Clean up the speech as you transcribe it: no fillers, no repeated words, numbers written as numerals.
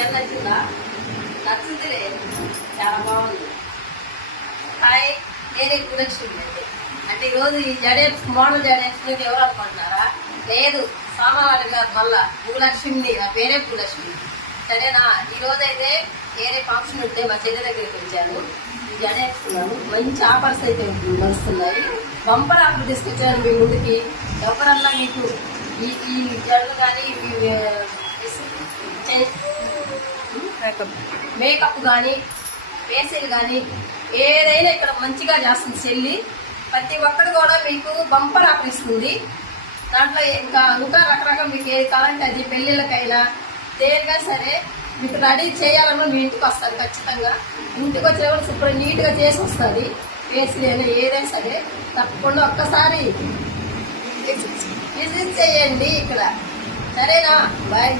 చీర నచ్చిందా? నచ్చుతులే, చాలా బాగుంది. హాయ్, నేను భూలక్ష్మి అండి. అంటే ఈరోజు ఈ మోడల్ జడేసుకుని ఎవరు అనుకుంటున్నారా? లేదు, సామాన్లు గారు మళ్ళా భూలక్ష్మిని, నా పేరే భూలక్ష్మి. సరేనా? ఈరోజు అయితే వేరే ఫంక్షన్ ఉంటే మా చెల్లి దగ్గరికి వచ్చాను. ఈ జడేసుకున్నాను. మంచి ఆఫర్స్ అయితే నడుస్తున్నాయి. బంపర్ ఆఫర్ తీసుకొచ్చాను మీ ముందుకి. ఎవరన్నా మీకు ఈ జడలు కానీ మేకప్ కానీ ఫేషియల్ కానీ ఏదైనా ఇక్కడ మంచిగా చేస్తుంది చెల్లి. ప్రతి ఒక్కరు కూడా మీకు బంపర్ ఆఫర్ ఇస్తుంది. దాంట్లో ఇంకా రకరకాల మీకు ఏది కావాలంటే అది, పెళ్ళిళ్ళకైనా దేనిగా సరే మీకు రెడీ చేయాలన్నా మీ ఇంటికి వస్తుంది. ఖచ్చితంగా ఇంటికి వచ్చేవాళ్ళు సూపర్ నీట్గా చేసి వస్తుంది. ఫేషియల్ అయినా ఏదైనా సరే తప్పకుండా ఒక్కసారి విజిట్ చేయండి ఇక్కడ. సరేనా? బాయ్.